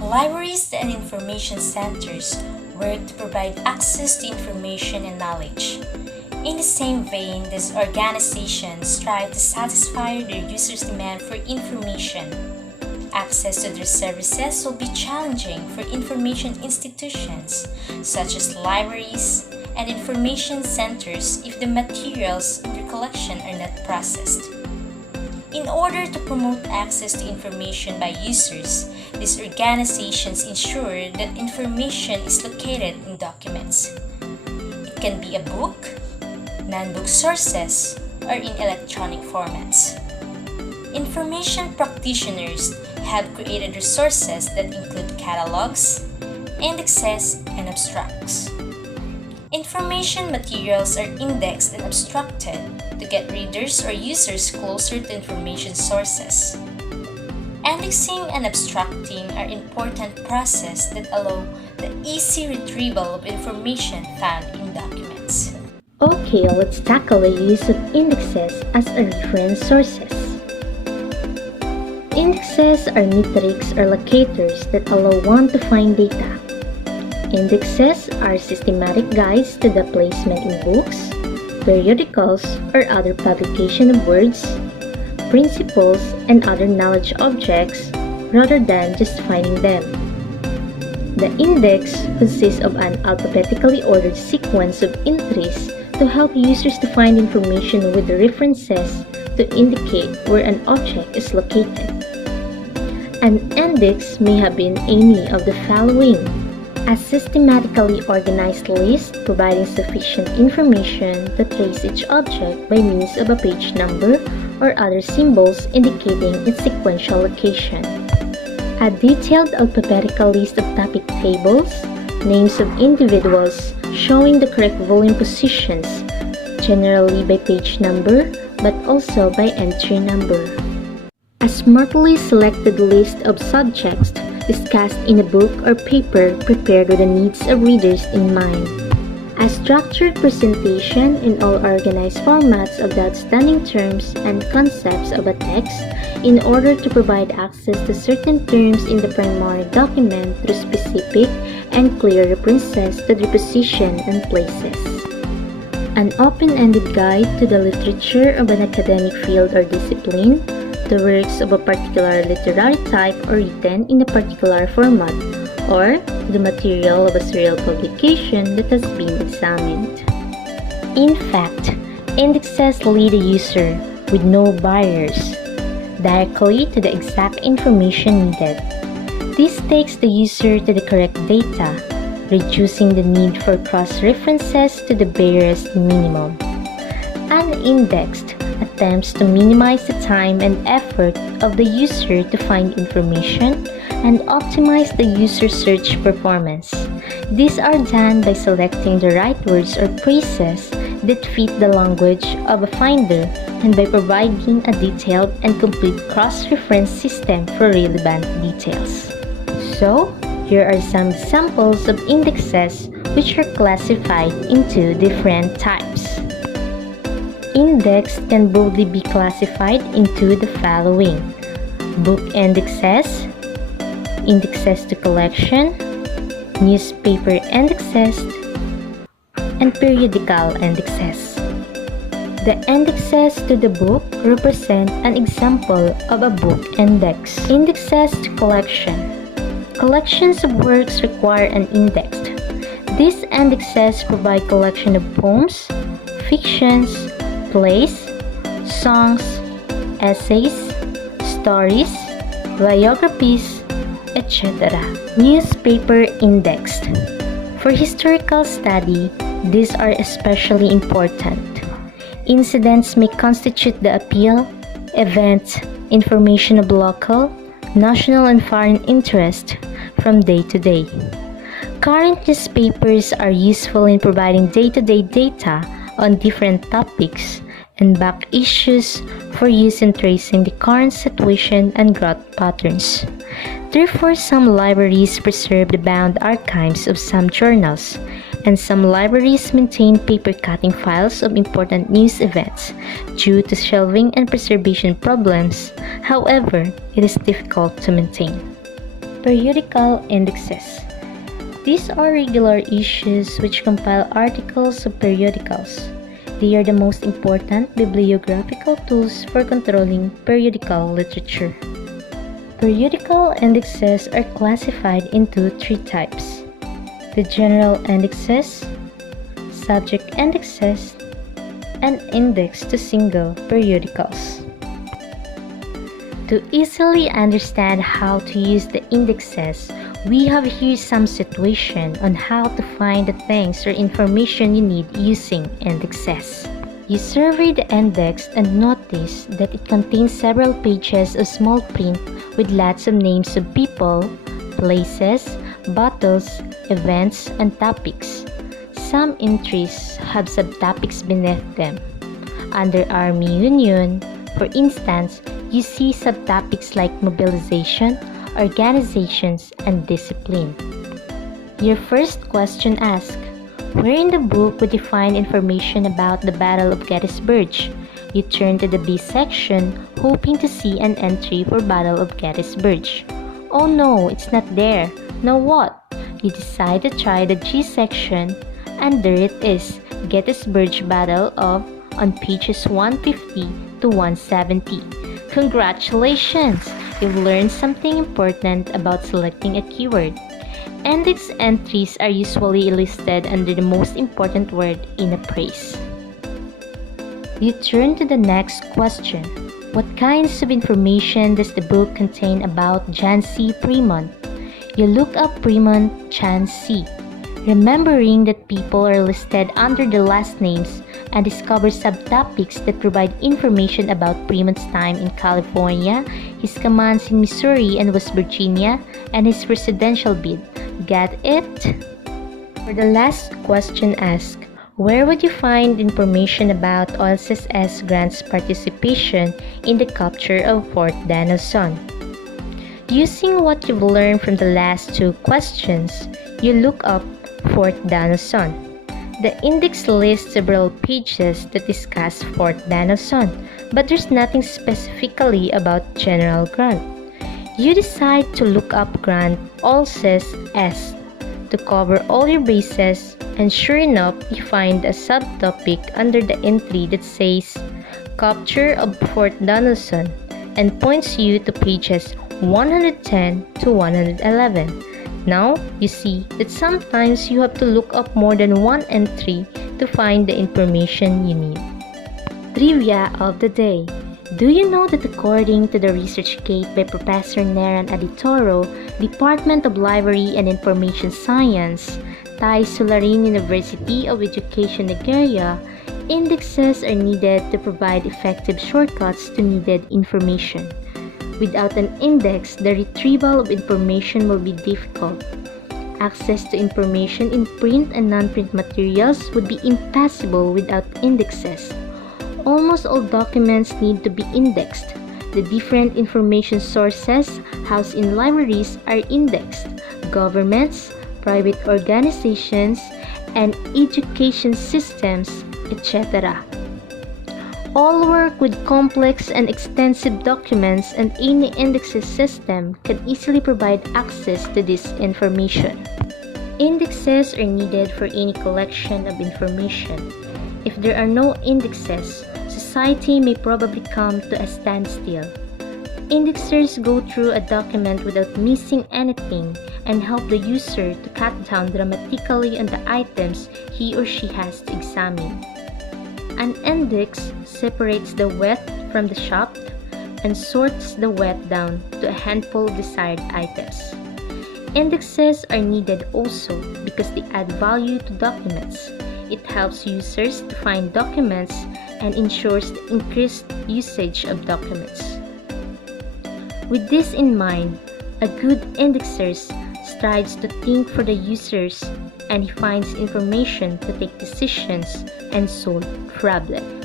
Libraries and information centers work to provide access to information and knowledge. In the same vein, these organizations strive to satisfy their users' demand for information. Access to their services will be challenging for information institutions such as libraries and information centers if the materials in their collection are not processed. In order to promote access to information by users, these organizations ensure that information is located in documents. It can be a book, non-book sources, or in electronic formats. Information practitioners have created resources that include catalogs, indexes, and abstracts. Information materials are indexed and abstracted to get readers or users closer to information sources. Indexing and abstracting are important processes that allow the easy retrieval of information found in documents. Okay, let's tackle the use of indexes as a reference sources. Indexes are metrics or locators that allow one to find data. Indexes are systematic guides to the placement in books, periodicals, or other publication of words, principles, and other knowledge objects rather than just finding them. The index consists of an alphabetically ordered sequence of entries to help users to find information with the references to indicate where an object is located. An index may have been any of the following: a systematically organized list providing sufficient information to trace each object by means of a page number or other symbols indicating its sequential location. A detailed alphabetical list of topic tables, names of individuals showing the correct volume positions, generally by page number but also by entry number. A smartly selected list of subjects discussed in a book or paper prepared with the needs of readers in mind. A structured presentation in all organized formats of the outstanding terms and concepts of a text in order to provide access to certain terms in the primary document through specific and clear references to their position and places. An open-ended guide to the literature of an academic field or discipline, the works of a particular literary type or written in a particular format, or the material of a serial publication that has been examined. In fact, indexes lead the user, with no barriers, directly to the exact information needed. This takes the user to the correct data, reducing the need for cross-references to the barest minimum. Unindexed attempts to minimize the time and effort of the user to find information and optimize the user search performance. These are done by selecting the right words or phrases that fit the language of a finder and by providing a detailed and complete cross-reference system for relevant details. So, here are some samples of indexes which are classified into different types. Index can broadly be classified into the following: book indexes, indexes to collection, newspaper indexes, and periodical indexes. The indexes to the book represent an example of a book index. Indexes to collection. Collections of works require an index. These indexes provide collection of poems, fictions, plays, songs, essays, stories, biographies, etc. Newspaper indexed. For historical study, these are especially important. Incidents may constitute the appeal, events, information of local, national and foreign interest from day to day. Current newspapers are useful in providing day-to-day data on different topics and back issues for use in tracing the current situation and growth patterns. Therefore, some libraries preserve the bound archives of some journals, and some libraries maintain paper-cutting files of important news events due to shelving and preservation problems. However, it is difficult to maintain. Periodical indexes. These are regular issues which compile articles of periodicals. They are the most important bibliographical tools for controlling periodical literature. Periodical indexes are classified into three types: the general indexes, subject indexes, and index to single periodicals. To easily understand how to use the indexes, we have here some situation on how to find the things or information you need using indexes. You survey the index and notice that it contains several pages of small print with lots of names of people, places, bottles, events, and topics. Some entries have subtopics beneath them. Under Army Union, for instance, you see subtopics like mobilization, organizations, and discipline. Your first question asks, where in the book would you find information about the Battle of Gettysburg? You turn to the B section, hoping to see an entry for Battle of Gettysburg. Oh no, it's not there. Now what? You decide to try the G section, and there it is, Gettysburg Battle of on pages 150 to 170. Congratulations! You've learned something important about selecting a keyword. Index entries are usually listed under the most important word in a phrase. You turn to the next question. What kinds of information does the book contain about John C. Fremont? You look up Fremont John C., remembering that people are listed under the last names, and discover subtopics that provide information about Fremont's time in California, his commands in Missouri and West Virginia, and his presidential bid. Get it? For the last question asked, where would you find information about USS Grant's participation in the capture of Fort Donelson? Using what you've learned from the last two questions, you look up Fort Donelson. The index lists several pages that discuss Fort Donelson, but there's nothing specifically about General Grant. You decide to look up Grant Ulysses S to cover all your bases, and sure enough, you find a subtopic under the entry that says Capture of Fort Donelson and points you to pages 110 to 111. Now, you see that sometimes you have to look up more than one entry to find the information you need. Trivia of the day. Do you know that according to the ResearchGate by Professor Neran Aditoro, Department of Library and Information Science, Thai Solarin University of Education, Nigeria, indexes are needed to provide effective shortcuts to needed information. Without an index, the retrieval of information will be difficult. Access to information in print and non-print materials would be impossible without indexes. Almost all documents need to be indexed. The different information sources housed in libraries are indexed. Governments, private organizations, and education systems, etc. All work with complex and extensive documents, and any indexes system can easily provide access to this information. Indexes are needed for any collection of information. If there are no indexes, society may probably come to a standstill. Indexers go through a document without missing anything and help the user to cut down dramatically on the items he or she has to examine. An index separates the wet from the chopped and sorts the wet down to a handful of desired items. Indexes are needed also because they add value to documents. It helps users to find documents and ensures the increased usage of documents. With this in mind, a good indexer strives to think for the users, and he finds information to take decisions and solve problems.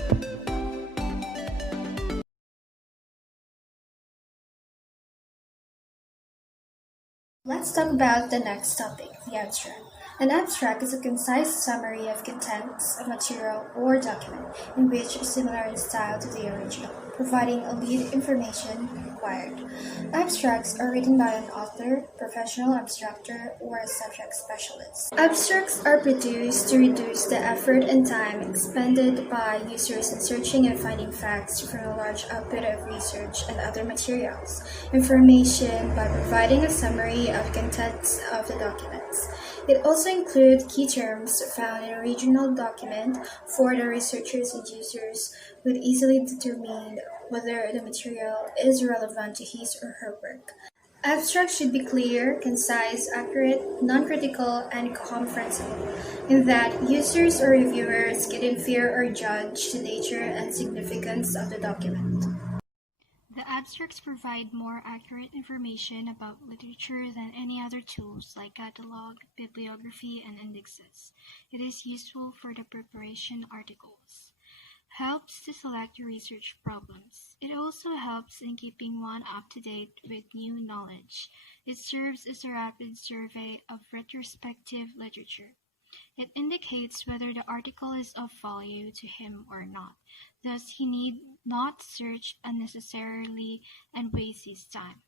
Let's talk about the next topic, the abstract. An abstract is a concise summary of contents of material or document in which is similar in style to the original, providing a lead information required. Abstracts are written by an author, professional abstractor, or a subject specialist. Abstracts are produced to reduce the effort and time expended by users in searching and finding facts from a large output of research and other materials, information by providing a summary of contents of the documents. It also includes key terms found in a regional document for the researchers and users would easily determine whether the material is relevant to his or her work. Abstracts should be clear, concise, accurate, non-critical, and comprehensible, in that users or reviewers can infer or judge the nature and significance of the document. The abstracts provide more accurate information about literature than any other tools like catalog, bibliography, and indexes. It is useful for the preparation articles. Helps to select your research problems. It also helps in keeping one up to date with new knowledge. It serves as a rapid survey of retrospective literature. It indicates whether the article is of value to him or not. Thus, he need not search unnecessarily and waste his time.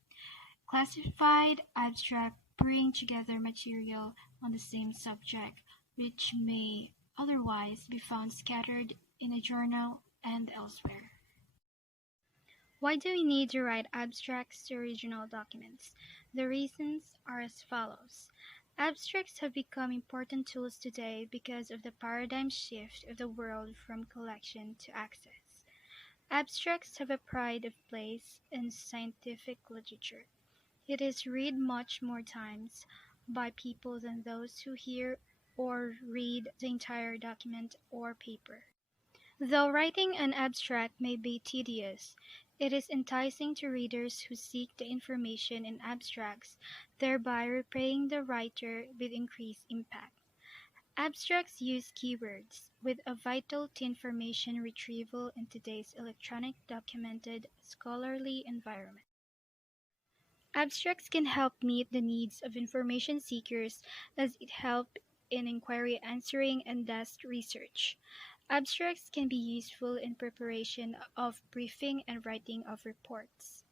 Classified abstracts bring together material on the same subject, which may otherwise be found scattered in a journal and elsewhere. Why do we need to write abstracts to original documents? The reasons are as follows. Abstracts have become important tools today because of the paradigm shift of the world from collection to access. Abstracts have a pride of place in scientific literature. It is read much more times by people than those who hear or read the entire document or paper. Though writing an abstract may be tedious, it is enticing to readers who seek the information in abstracts, thereby repaying the writer with increased impact. Abstracts use keywords, with a vital to information retrieval in today's electronic documented scholarly environment. Abstracts can help meet the needs of information seekers as it helps in inquiry answering and desk research. Abstracts can be useful in preparation of briefing and writing of reports.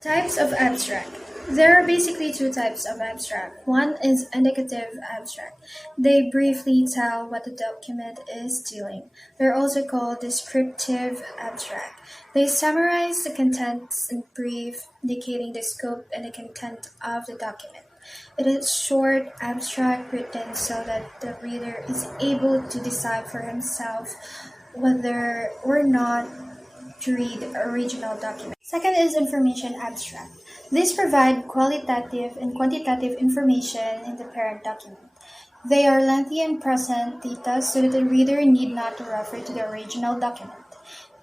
Types of abstract. There are basically two types of abstract. One is indicative abstract. They briefly tell what the document is dealing. They're also called descriptive abstract. They summarize the contents in brief, indicating the scope and the content of the document. It is short abstract written so that the reader is able to decide for himself whether or not to read the original document. Second is information abstract. These provide qualitative and quantitative information in the parent document. They are lengthy and present data so that the reader need not to refer to the original document.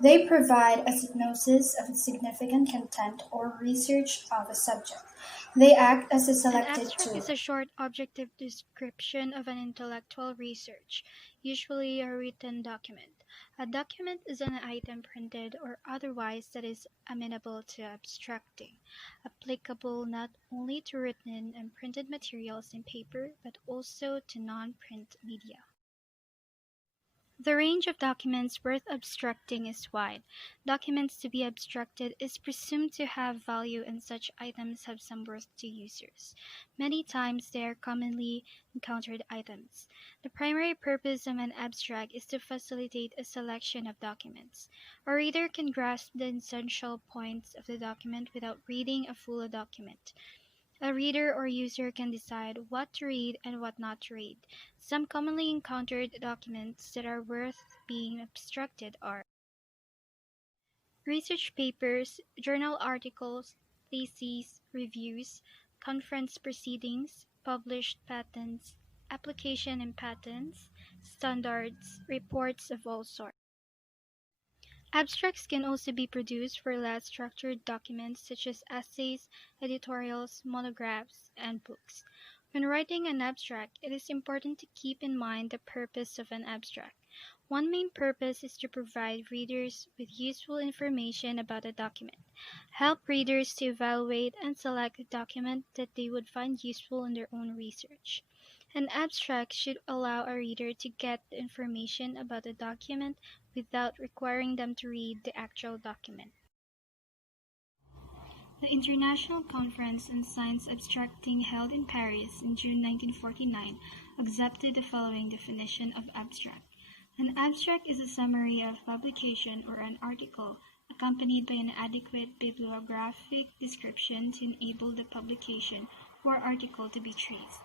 They provide a synopsis of significant content or research of a subject. They act as a An selected abstract tool. is a short objective description of an intellectual research, usually a written document. A document is an item printed or otherwise that is amenable to abstracting, applicable not only to written and printed materials in paper but also to non-print media. The range of documents worth abstracting is wide. Documents to be abstracted is presumed to have value and such items have some worth to users. Many times they are commonly encountered items. The primary purpose of an abstract is to facilitate a selection of documents. A reader can grasp the essential points of the document without reading a full document. A reader or user can decide what to read and what not to read. Some commonly encountered documents that are worth being abstracted are research papers, journal articles, theses, reviews, conference proceedings, published patents, application and patents, standards, reports of all sorts. Abstracts can also be produced for less structured documents such as essays, editorials, monographs, and books. When writing an abstract, it is important to keep in mind the purpose of an abstract. One main purpose is to provide readers with useful information about a document, help readers to evaluate and select a document that they would find useful in their own research. An abstract should allow a reader to get the information about the document without requiring them to read the actual document. The International Conference on Science Abstracting held in Paris in June 1949 accepted the following definition of abstract. An abstract is a summary of publication or an article accompanied by an adequate bibliographic description to enable the publication or article to be traced.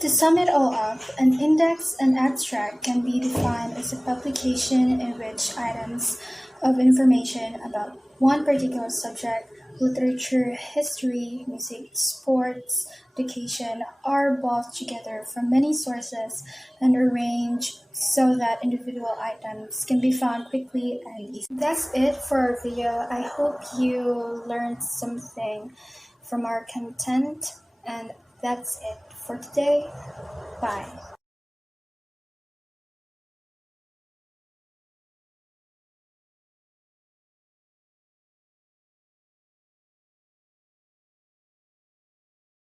To sum it all up, an index and abstract can be defined as a publication in which items of information about one particular subject, literature, history, music, sports, education, are brought together from many sources and arranged so that individual items can be found quickly and easily. That's it for our video. I hope you learned something from our content, and that's it for today. Bye.